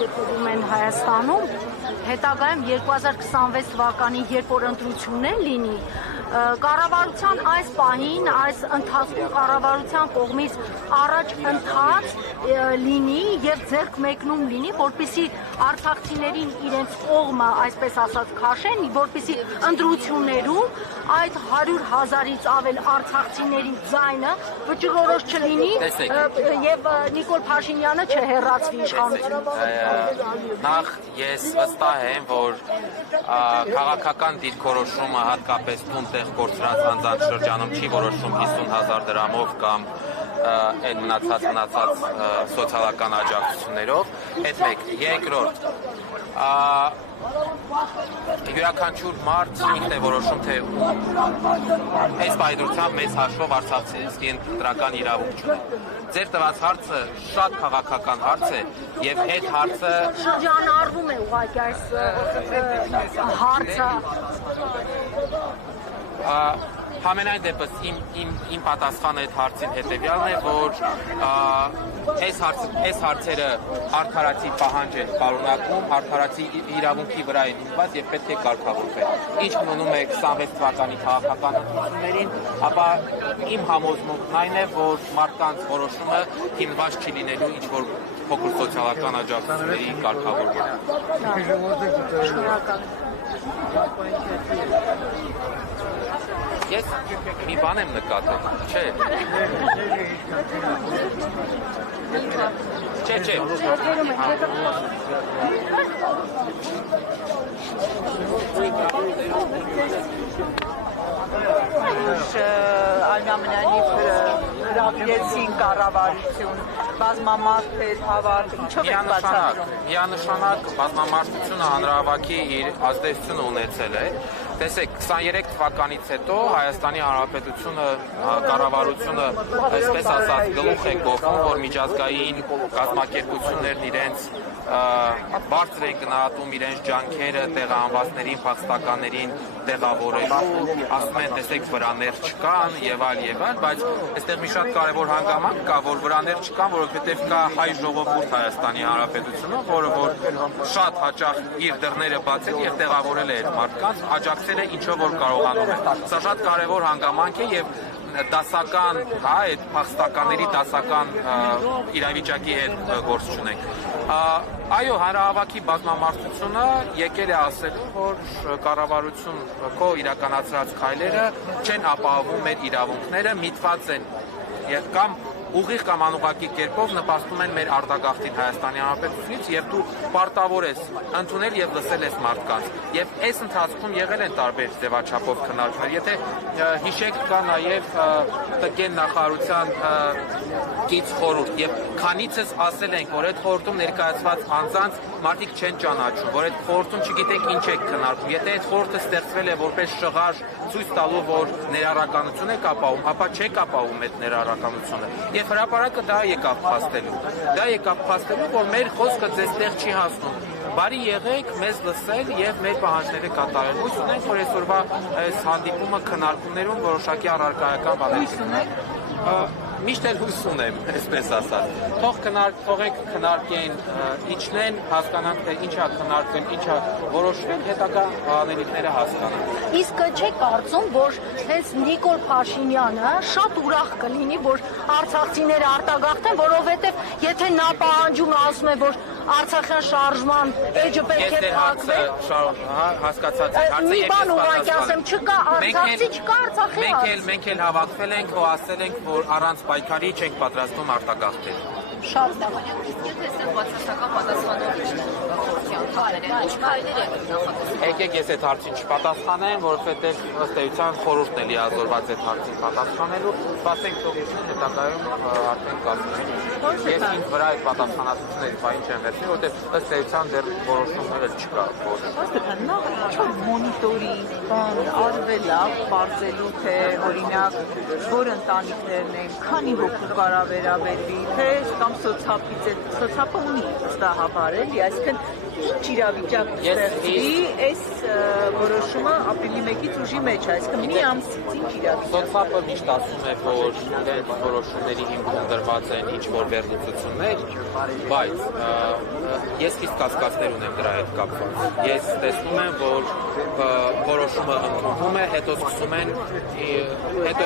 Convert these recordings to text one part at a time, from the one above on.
գտնվում են Հայաստանում, հետագայում 2026 թվականին, երբ որ ընտրություններ լինի, կառավարության այս պահին, այս ընթացքում կառավարության կողմից առաջ ընթաց լինի եւ ձեռք մեկնում լինի, որպեսզի արցախցիներին իրենց կողմը, այսպես ասած, քաշեն, որպեսզի ընտրություններում այդ 100,000-ից ավել արցախցիների ձայնը վճռորոշ չլինի եւ Նիկոլ Փաշինյանը չհեռացվի իշխանությունից։ Նախ ես վստահ եմ, որ քաղաքական դիրքորոշումը հատկապես տուն-տեղ կորցրած անձանց շրջանում չի որոշում 50,000 դրամով կամ այդ մնացած սոցիալական աջակցություններով, այդ մեկ, երկրորդ, յուրաքանչյուր մարդ ինքն է որոշում, թե այս պայդրությամբ մեծ հաշվով արցախցի ընտրական իրավունք չունի։ Ձեր տված հարցը շատ քաղաքական հարց է եւ այդ հարցը շրջանառվում է ուղղակի այս հարցը։ Համենայն դեպս իմ պատասխանը այդ հարցին հետևյալն է, որ այս հարցերը արդարացի պահանջ են պարունակում, արդարացի իրավունքի վրա են հիմնված եւ պետք է կարգավորվեն։ Ինչ մնում է 26 թվականի քաղաքական ընտրություններին, ապա իմ համոզմունքն այն է, որ մարդկանց որոշումը հիմնված չի լինելու ինչ որ փոքր սոցիալական աջակցությունների կարգավորման։ Ես մի բան եմ նկատել, չէ։ Չէ։ Այնուամենայնիվ հրավիրեցին կառավարություն, բազմամարդ հավաք, ինչով եք բացատրում։ Միանշանակ բազմամարդությունը հանրահավաքի իր ազդեցությունը ունեցել է։ Տեսեք, 23 թվականից հետո Հայաստանի Հանրապետությունը, կառավարությունը, այսպես ասած, գլուխ է կոփում, որ միջազգային կազմակերպություններն իրենց բարձր են գնահատում իրենց ջանքերը տեղահանվածներին, փախստականներին տեղավորելու, ասում են, տեսեք, վրաներ չկան եւ այլ, բայց այստեղ մի շատ կարեւոր հանգամանք կա, որ վրաներ չկան, որովհետեւ կա հայ ժողովուրդ Հայաստանի Հանրապետությունում, որը որ շատ հաճախ իր դռները բացել եւ տեղավորել է այդ մարդկանց, աջակցել է ինչով որ կարողանում է։ Սա շատ կարեւոր հանգամանք է եւ դասական, այդ փախստականների դասական իրավիճակի հետ գործ չունենք։ Այո, հանրահավաքի բազմամարդությունը եկել է ասելու, որ կառավարություն քո իրականացրած քայլերը չեն ապահովում մեր իրավունքները, միտված են կամ ուղիղ կամ անուղղակի կերպով նպաստում են մեր արտագաղթին Հայաստանի Հանրապետությունից եւ դու պարտավոր ես ընդունել եւ լսել ես մարդկանց։ Եվ այս ընթացքում եղել են տարբեր ձևաչափով քննարկումներ։ Եթե հիշեք, կա նաեւ ՏԿ նախարարության գիծ խորհուրդ եւ քանիցս ասել ենք, որ այդ խորհրդում ներկայացված անձանց մարդիկ չեն ճանաչում, որ այդ խորհրդում չգիտենք ինչ է քննարկում։ Եթե այդ խորհուրդը ստեղծվել է որպես շղար ցույց տալու, որ ներառականություն է ապահովում, ապա չէ ապահովում այդ ներառականությունը։ Եվ հրապարակը դա եկավ փաստելու, որ մեր խոսքը ձեզ տեղ չի հասնում։ Բարի եղեք մեզ լսել եւ մեր պահանջները կատարել։ Հույս ունենք, որ այսօրվա այս հանդիպումը քննարկումներում որոշակի առարկայական բաներ կլինի։ Միշտ էլ հույս ունեմ, այսպես ասած։ Թողեք քննարկեն, իջնեն, հասկանանք, թե ինչա քննարկվել, ինչա որոշվել, հետագա անելիքները հասկանանք։ Իսկ չեք կարծում, որ հենց Նիկոլ Փաշինյանը շատ ուրախ կլինի, որ արցախցիները արտագաղթեն, որովհետև եթե նա պահանջում է, ասում է, որ Արցախյան շարժման էջը պետք է փակվի։ Հասկացած եք, հարցը մի բան ուղղակի ասեմ, չկա արցախցի, չկա Արցախի հարց։ Մենք էլ հավաքվել ենք ու ասել ենք, որ առանց պայքարի չենք պատրաստվում արտագաղթել։ Շատ լավ։ Եթե այստեղ բացասական պատասխանատվություն ինչ քայլեր եք նախատեսում։ Եկեք ես այդ հարցին չպատասխանեմ, որովհետև ըստ էության խորհուրդն է լիազորված այդ հարցին պատասխանելու, սպասենք թող իջնեն, հետագայում արդեն կասենք։ Ես ինձ վրա այդ պատասխանատվությունների բան չեմ վերցնի, որովհետև ըստ էության դեռ որոշումները չկա։ Այստեղ նախ ինչ-որ մոնիտորի բան արվել է բարձելու, թե օրինակ որ ընտանիքներն են, քանի հոգու կարա վերաբերվի, թե կամ կամ սոցապից է, սոցապը ունի ստահաբար էլի, այսինքն ինչ իրավիճակ ստեղծվի, այս որոշումը ապրիլի 1-ից ուժի մեջ է, այսինքն մի ամսից ինչ իրավիճակ։ Սոցապը միշտ ասում է, որ իրենց որոշումների հիմքում դրված են ինչ-որ վերլուծություններ, բայց ես իսկ կասկածներ ունեմ դրա հետ կապված։ Ես տեսնում եմ, որ որոշումը ընդունվում է, հետո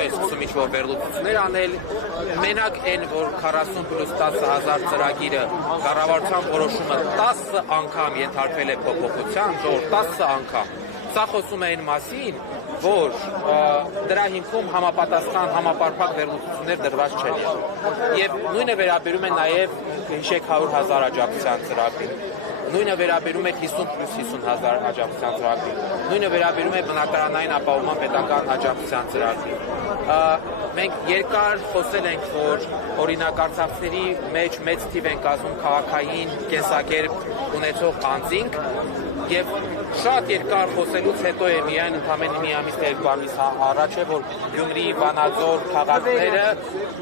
են սկսում ինչ-որ վերլուծություններ անել, մենակ այն, որ 40+10,000 ծրագիրը կառավարության որոշումը 10 անգամ ենթարկվել է փոփոխության, ժողովուրդ 10 անգամ։ Սա խոսում է այն մասին, որ դրա հիմքում համապատասխան համապարփակ վերլուծություններ դրված չեն եղել։ Եվ նույնը վերաբերում է նաև հիշեք 100,000 աջակցության ծրագրին։ Նույնը վերաբերում է 50+50,000 աջակցության ծրագրին։ Նույնը վերաբերում է բնակարանային ապահովման պետական աջակցության ծրագրին։ Մենք երկար խոսել ենք, որ օրինակ արցախցիների մեջ մեծ թիվ են կազմում քաղաքային կենսակերպ ունեցող անձինք եւ շատ երկար խոսելուց հետո է միայն ընդամենը մի ամիս թե երկու ամիս առաջ է, որ Գյումրի, Վանաձոր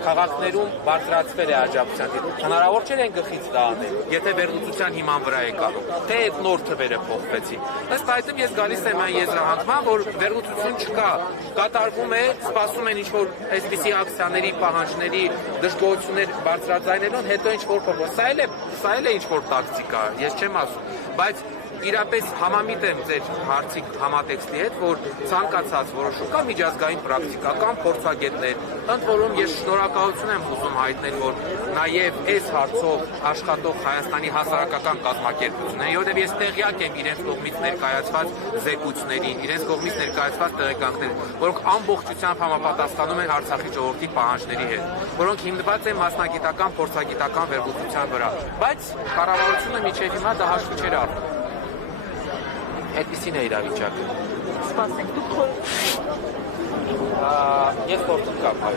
քաղաքներում բարձրացվել է աջակցության թիվը։ Հնարավոր չէ են գլխից դա անել, եթե վերլուծության հիման վրա է կանում, թե այդ նոր թվերը փոխվեցին։ Ըստ այդմ ես գալիս եմ այն եզրահանգման, որ վերլուծություն չկա, կատարվում է, սպասում են ինչ-որ այսպիսի ակցիաների, պահանջների դժգոհություններ բարձրաձայնելուն, հետո ինչ-որ փոխվող։ Սա էլ է ինչ-որ տակտիկա, ես չեմ ասում, բայց իրապես համամիտ եմ ձեր հարցի համատեքստի հետ, որ ցանկացած որոշում կա միջազգային պրակտիկա կամ փորձագետներ, ընդ որում ես շնորհակալություն եմ ուզում հայտնել, որ նաև այս հարցով աշխատող Հայաստանի հասարակական կազմակերպությունները, որովհետև ես տեղյակ եմ իրենց կողմից ներկայացված զեկույցներին, իրենց կողմից ներկայացված տեղեկանքներին, որոնք ամբողջությամբ համապատասխանում են Արցախի ժողովրդի պահանջների հետ, որոնք հիմնված են մասնագիտական, փորձագիտական վերլուծության վրա, բայց կառավարությունը մինչև հիմա դա հաշվի չէր առնում։ Այդպիսին է իրավիճակը։ Սպասենք, դուք Ես փորձում կամ հայ։